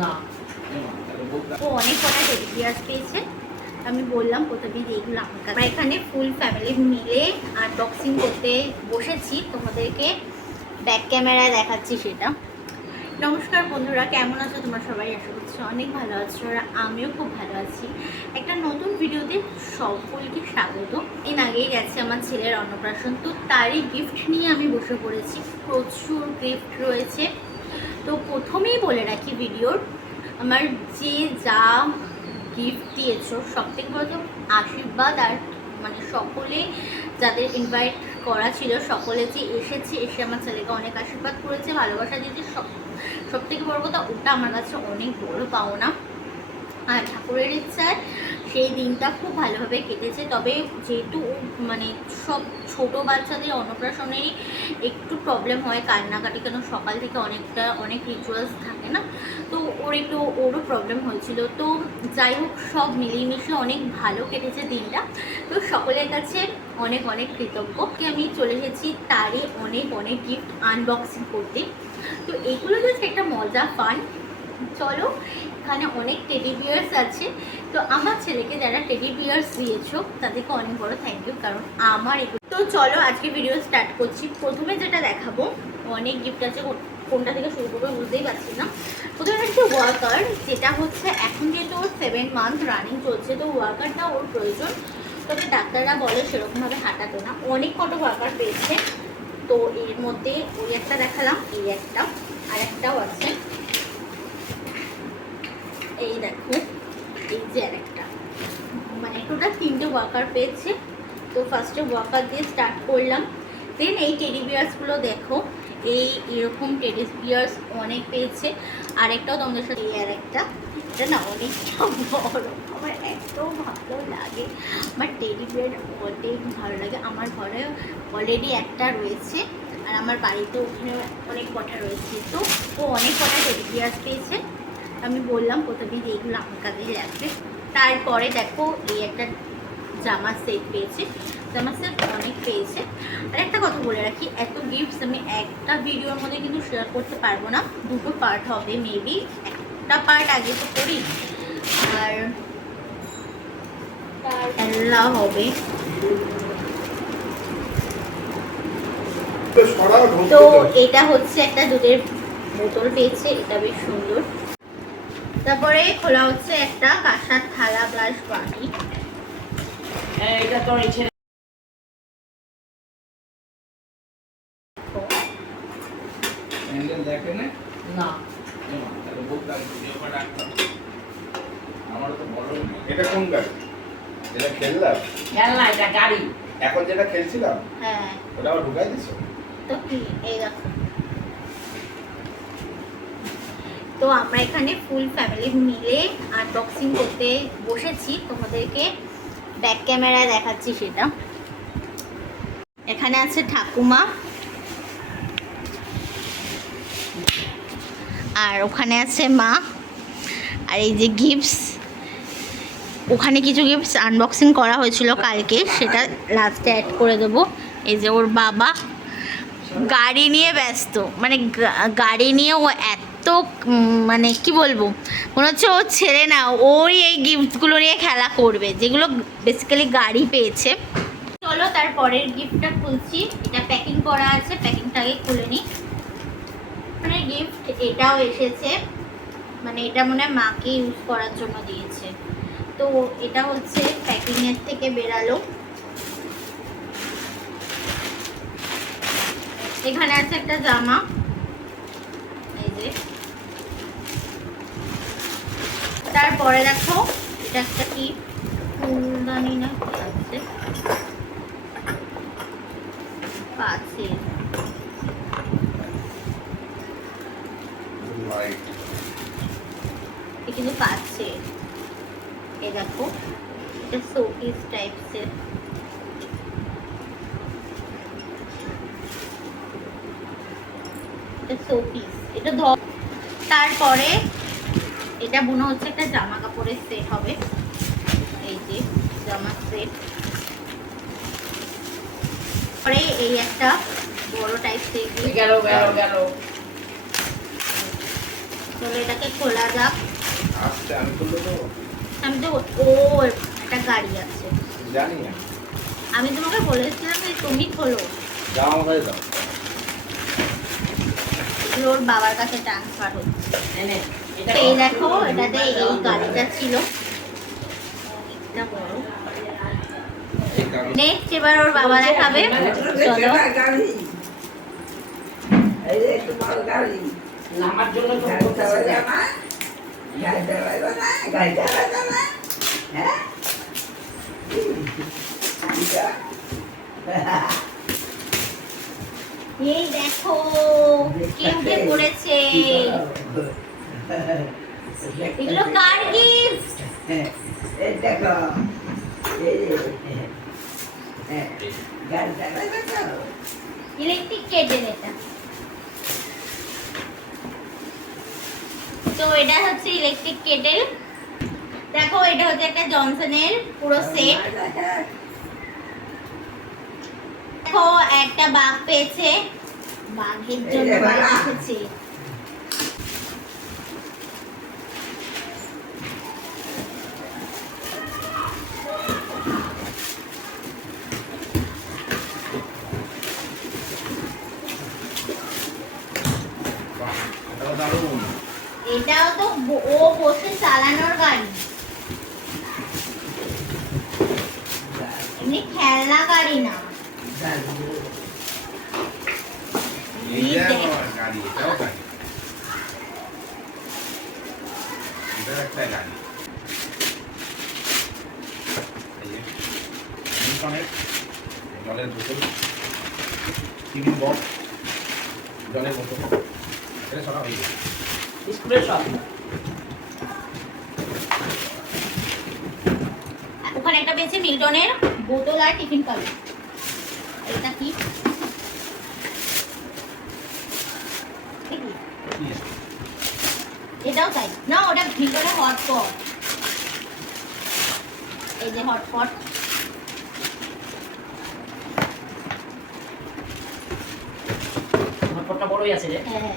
না। ও অনেক কটা টেডি পেয়েছে। আমি বললাম প্রথমেই দেখলাম এখানে ফুল ফ্যামিলি মিলে আনবক্সিং করতে বসেছি। তোমাদেরকে ব্যাক ক্যামেরায় দেখাচ্ছি সেটা। নমস্কার বন্ধুরা, কেমন আছো তোমরা সবাই? আশা করছি অনেক ভালো আছো আর আমিও খুব ভালো আছি। একটা নতুন ভিডিওতে সকলকে স্বাগত। এর আগেই গেছে আমার ছেলের অন্নপ্রাশন। তো তারই গিফট নিয়ে আমি বসে পড়েছি। প্রচুর গিফট রয়েছে। তো প্রথমেই বলে রাখি ভিডিওর, আমার যে যা গিফট দিয়েছ সব থেকে প্রথম আশীর্বাদ আর মানে সকলে যাদের ইনভাইট করা ছিল, সকলে যে এসেছে, এসে আমার ছেলেকে অনেক আশীর্বাদ করেছে, ভালোবাসা দিয়েছে, সব সব থেকে বড় কথা, ওটা আমার কাছে অনেক বড় পাওনা। আর ঠাকুরের ইচ্ছায় সেই দিনটা খুব ভালোভাবে কেটেছে। তবে যেহেতু মানে সব ছোট বাচ্চাদের অন্নপ্রাশনেই একটু প্রবলেম হয়, কান্নাকাটি, কেন সকাল থেকে অনেকটা, অনেক রিচুয়ালস থাকে না? তো ওর একটু, ওরও প্রবলেম হয়েছিল। তো যাই হোক, সব মিলিয়ে অনেক ভালো কেটেছে দিনটা। তো সকলের কাছে অনেক অনেক কৃতজ্ঞ। কি আমি চলে এসেছি তারই অনেক অনেক গিফট আনবক্সিং করতে। তো এগুলো জাস্ট একটা মজা ফান চলো এখানে অনেক টেডি বিয়ার্স আছে। তো আমার ছেলেকে যারা টেডি বিয়ার্স দিয়েছ, তাদেরকে অনেক বড় থ্যাংক ইউ কারণ আমার তো চলো আজকে ভিডিও স্টার্ট করছি। প্রথমে যেটা দেখাবো, অনেক গিফট আছে কোনটা থেকে শুরু করব বুঝতেই পারছি না। প্রথমে হচ্ছে ওয়ার্কার যেটা হচ্ছে এখন যেহেতু ওর সেভেন মান্থ রানিং চলছে, তো ওয়ার্কারটা ওর প্রয়োজন। তবে ডাক্তাররা বলে সেরকমভাবে হাঁটাতো না। অনেক কত ওয়ার্কার পেয়েছে। তো এর মধ্যে ওই একটা দেখালাম, এই একটা, আর একটাও আছে। এই দেখো, এই যে আরেকটা মানে টোটাল তিনটে ওয়ার্কার পেয়েছে। তো ফার্স্টে ওয়ার্কার দিয়ে স্টার্ট করলাম। দেন এই টেডি বিয়ার্সগুলো দেখো, এই এরকম টেডি বিয়ার্স অনেক পেয়েছে। আরেকটাও তোমাদের সাথে এই আরেকটা এটা না অনেকটা বড়, আমার এত ভালো লাগে। আমার টেডি বিয়ার অনেক ভালো লাগে। আমার ঘরে অলরেডি একটা রয়েছে, আর আমার বাড়িতে ওখানে অনেক কটা রয়েছে। তো ও অনেক কটা টেডি বিয়ার্স পেয়েছে। আমি বললাম প্রথমেই যে এগুলো আমার কাজে লাগবে। তারপরে দেখো এই একটা জামা সেট পেয়েছে। জামা সেট অনেক পেয়েছে। আর একটা কথা বলে রাখি এত গিফটস আমি একটা ভিডিওর মধ্যে কিন্তু শেয়ার করতে পারব না। দুটো পার্ট হবে মেবি একটা পার্ট আগে তো করি। আর খেলা হবে। তো এটা হচ্ছে একটা দুধের বোতল পেয়েছে এটা বেশ সুন্দর। তারপরে খোলা হচ্ছে একটা কাঁসার থালা গ্লাস বাটি। এটা ইচ্ছে দেখে না। এটা কোন গাড়ি? যেটা খেললাম খেলনা এটা গাড়ি। এখন যেটা খেলছিলাম হ্যাঁ। ওটা আবার ঢুকাই দিছো? তো কি এই দেখো তো আমরা এখানে ফুল ফ্যামিলি মিলে আনবক্সিং করতে বসেছি। তোমাদেরকে ব্যাক ক্যামেরায় দেখাচ্ছি সেটা। এখানে আছে ঠাকুমা। আর ওখানে আছে মা। আর এই যে গিফটস ওখানে কিছু গিফটস আনবক্সিং করা হয়েছিল কালকে, সেটা লাস্টে অ্যাড করে দেবো। এই যে ওর বাবা গাড়ি নিয়ে ব্যস্ত মানে গাড়ি নিয়ে ও এত উম, মানে কি বলব? মনে হচ্ছে ও ছেড়ে না ওই এই গিফটগুলো নিয়ে খেলা করবে যেগুলো বেসিক্যালি গাড়ি পেয়েছে। চলো তার পরের গিফটটা খুলছি। এটা প্যাকিং করা আছে প্যাকিংটা আগে খুলে নিই মানে গিফট এটাও এসেছে। মানে এটা মনে হয় মাকে ইউজ করার জন্য দিয়েছে। তো এটা হচ্ছে প্যাকিংয়ের থেকে বেরালো। এখানে আছে একটা জামা এই যে তারপরে দেখো এটা একটা কি? ফুলদানি না কি আছে? কিন্তু পাচ্ছে এ দেখো এটা টাইপসের এটা শোপিস এটা ধর তারপরে এটা মনে হচ্ছে একটা জামা কাপড়ের সেট হবে। এই যে জামা সেট পরে এই একটা বড় টাইপ সেট গেল গেল গেল। চলো এটাকে খোলা যাক। আসতে আমি তো? আমি তো ও একটা গাড়ি আছে। জানি না। আমি তোমাকে বলেছিলাম যে তুমি খোলো। ওর বাবার কাছে ট্রান্সফার হচ্ছে। এই দেখো। এটাতে এই গাড়িটা ছিল। নেক্সট এবার ওর বাবা দেখাবে। এই দেখো কে উঠে পড়েছে এগুলো কার গিফট দেখো ইলেকট্রিক কেটেল এটা তো এটা হচ্ছে ইলেকট্রিক কেটেল দেখো, এটা হচ্ছে একটা জনসনের পুরো সেট দেখো, একটা বাঘ পেয়েছে। বাঘের জন্য বাঘ বাঘ। এটাও এটাও তো ও বসে চালানোর গাড়ি। এমনি খেলনা গাড়ি না। এই এই যে দেখ। আমার গাড়ি এটাও গাড়ি। এটাও একটা গাড়ি। এই যে নিকনের জলের বোতল বক্স জলের বোতল। এটা সরা হয়ে গেছে স্কুলের সব ওখানে একটা পেয়েছে মিল্টনের বোতল আর টিফিন কালো এটা কি? এটাও তাই। না ওটা মিল্টনের হটপট। এই যে হটপট। ঘরপটটা বড়ই আছে রে হ্যাঁ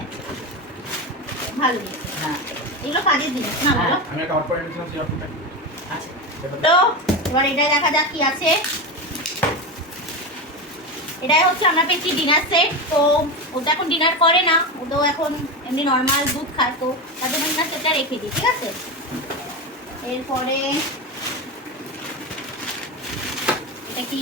ভালো হ্যাঁ। এগুলো কাজের জিনিস না বলো? আমি একটা হট পয়েন্ট নিয়েছিলাম সেই হটপয়েন্টটা তো এবার এটা দেখা যাক কি আছে। এটাই হচ্ছে আমরা পেয়েছি ডিনার সেট তো ও তো এখন ডিনার করে না ও তো এখন এমনি নর্মাল দুধ খায় তো তার জন্য ডিনার সেটটা রেখে দিই ঠিক আছে? এরপরে এটা কি?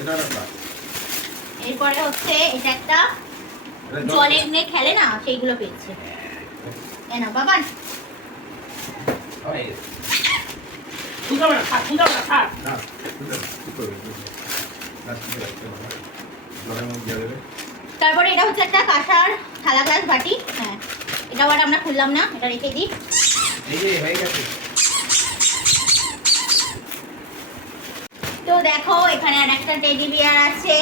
এটা একটা এরপরে হচ্ছে এটা একটা এটা জল- জলে নিয়ে খেলে না সেইগুলো পেয়েছে। বাবা। জলের। তারপরে এটা হচ্ছে একটা কাঁসার থালা গ্লাস বাটি। হ্যাঁ এটা আবার আমরা খুললাম না এটা রেখে দিই। এই যে হয়ে গেছে। দেখো এখানে আর একটা টেডি বিয়ার আছে।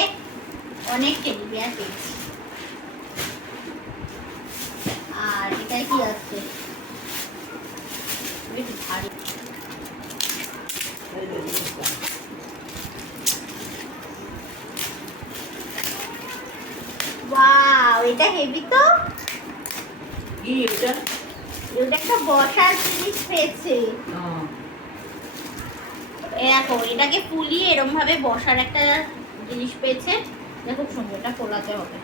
অনেক টেডি বিয়ার পেয়েছি। আর এটা কি আছে? এটা হেভি তো? এটা? একটা বসার জিনিস পেয়েছে। দেখো এটাকে ফুলিয়ে এরম ভাবে বসার একটা জিনিস পেয়েছে। এটা খুব সুন্দর এটা ফোলাতে হবে।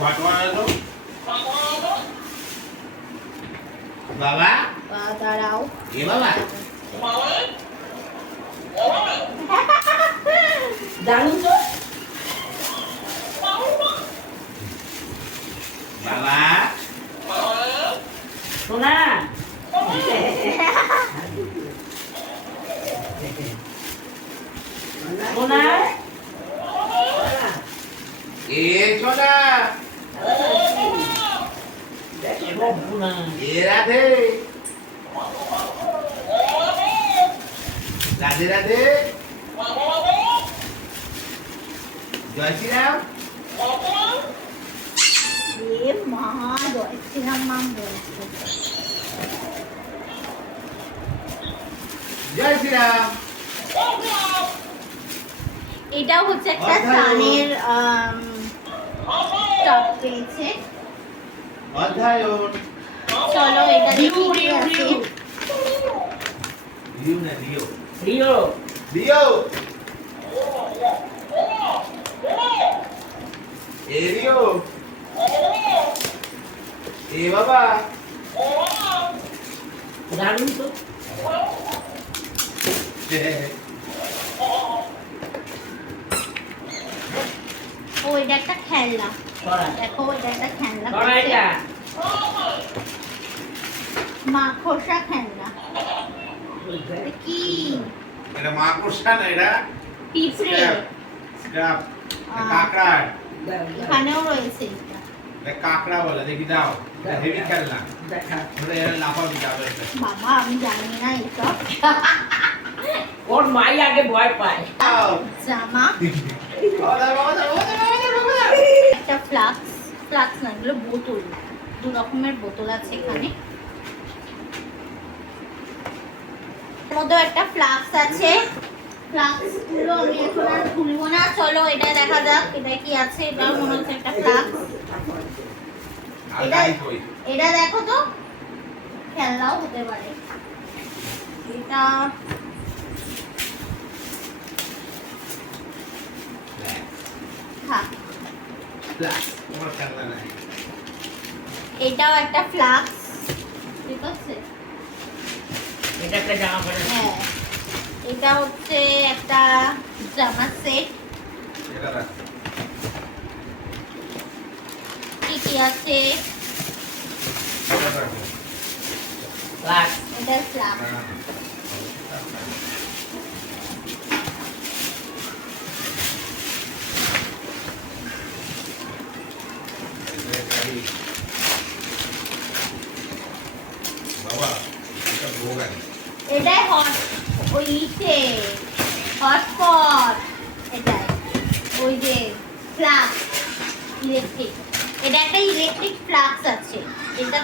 বাবা বাবা? বা দাঁড়াও। এ বাবা? দারুণ তো। বাবা? সোনা সোনা এ সোনা সবগুনা এ রাধে রাধে রাধে জয় শ্রীরাম এ মা জয় শ্রীরাম মাম বলছে জয় শ্রীরাম। এটাও হচ্ছে একটা। সানের টপ পেয়েছে। অধ্যায়ন চলো এটা দেখি কি আছে। রিও না রিও রিও রিও এ রিও এ বাবা। দারুণ তো। একটা খেলনা। দেখো এটা একটা খেলনা সরা পেয়েছে। খেলনা। কি? এটা মাকড়সা না এটা পিঁপড়ে। স্ক্র্যাপ স্ক্র্যাপ কাকড়া এখানেও রয়েছে বলে দেখি দাও। হেভি খেলনা। দেখা। ওটা লাফাবি যাবে বাবা আমি জানি না এসব ওর মাই আগে ভয় পায়। জামা বাবা দাও, বাবা দাও, বাবা দাও, বাবা দাও, বাবা দাও। একটা ফ্লাক্স ফ্লাক্স না এগুলো বোতল। দু রকমের বোতল আছে এখানে। মধ্যেও একটা ফ্লাক্স আছে। ফ্লাক্সগুলো আমি এখন আর খুলবো না। চলো এটা দেখা যাক এটা কি আছে। এটাও মনে হচ্ছে একটা ফ্লাক্স। এটা- এটা দেখো তো। খেলনাও হতে পারে। এটা থাক ব্ল্যাক, তোমার খেলনা নাই। এটাও একটা ফ্লাক্স ঠিক আছে? এটা একটা জামা প্যান্ট হ্যাঁ। এটা হচ্ছে একটা জামা সেট এটা রাখ। কি কি আছে? এটা রাখ। ফ্লাক্স এটা ফ্লাক্স হ্যাঁ। এটা গাড়ি। বাবা এটা বউ গাড়ি এটাই হট ওই ইসে হটপট এটাই ওই যে ফ্লাক্স ইলেকট্রিক এটা একটা ইলেকট্রিক ফ্লাক্স আছে এটা তো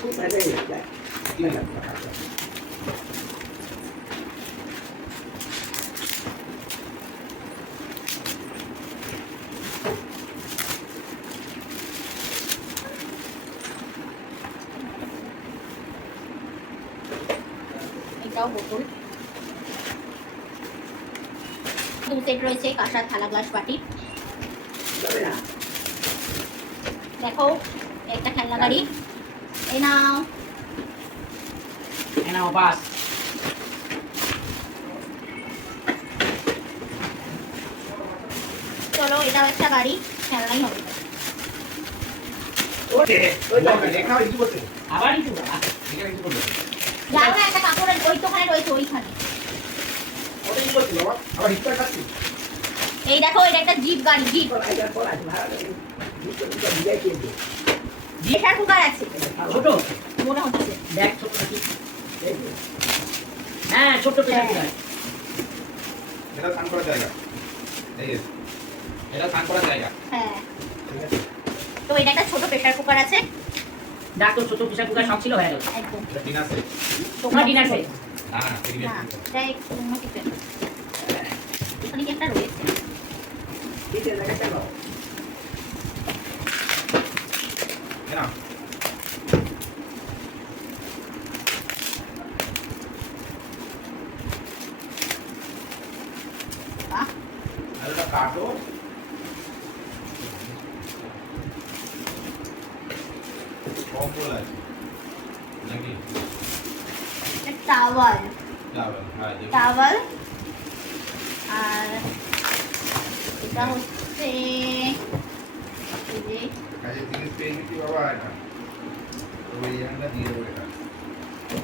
তুলতে? এটাও বোতল দু রয়েছে কাঁসার থালা গ্লাস বাটি যাবে না দেখো একটা খেলনা গাড়ি। এই নাও। এ নাও বাস। চলো এটাও একটা গাড়ি খেলনাই হবে। একটা কাপড়ের ওই দোকানে রয়েছে ওইখানে? এই দেখো এটা একটা জিপ গাড়ি জিপ। প্রেশার কুকার আছে? ছোট। মনে হচ্ছে। দেখ ছোট নাকি? হ্যাঁ ছোট প্রেসার কুকার এটা স্নান করার জায়গা। এই এটা স্নান করার জায়গা। হ্যাঁ। তো এটা একটা ছোট প্রেশার কুকার আছে? দেখ ছোট প্রেসার কুকার সব ছিল হয়ে গেল। একদম। এটা dinner তোমার ডিনার সেট না, না, টেবিলে না ছিল। একটু অন্য কিছু। এখানে কি একটা রয়েছে? কিসের লাগা চালো এ এমনিটি বাবা এটা তো এই এখানটা দিয়ে দেবো এটা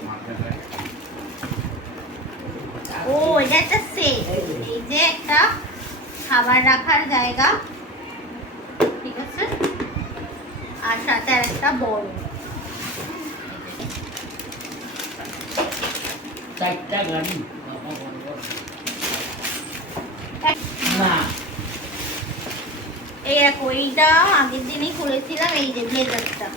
মাঝখানটায় ও এটা একটা সেফ এই যে একটা খাবার রাখার জায়গা ঠিক আছে আর সাথে আর একটা বড় চারটা গাড়ি না এই দেখো এইটা আগের দিনই খুলেছিলাম এই যে ব্লেজারটা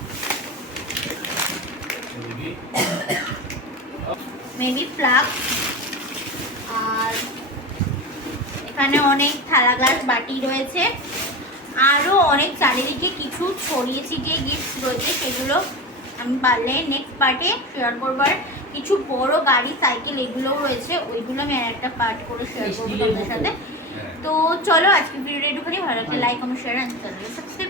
মেবি প্লাগ আর এখানে অনেক থালা গ্লাস বাটি রয়েছে। আরও অনেক চারিদিকে কিছু ছড়িয়ে ছিটিয়ে গিফট রয়েছে সেগুলো আমি পারলে নেক্সট পার্টে শেয়ার করবার কিছু বড় গাড়ি সাইকেল এগুলোও রয়েছে ওইগুলো আমি আর একটা পার্ট করে শেয়ার করব তোমাদের সাথে। তো চলো আজকে ভিডিওটা একটুখানি ভালো লাগলে like comment share and channel subscribe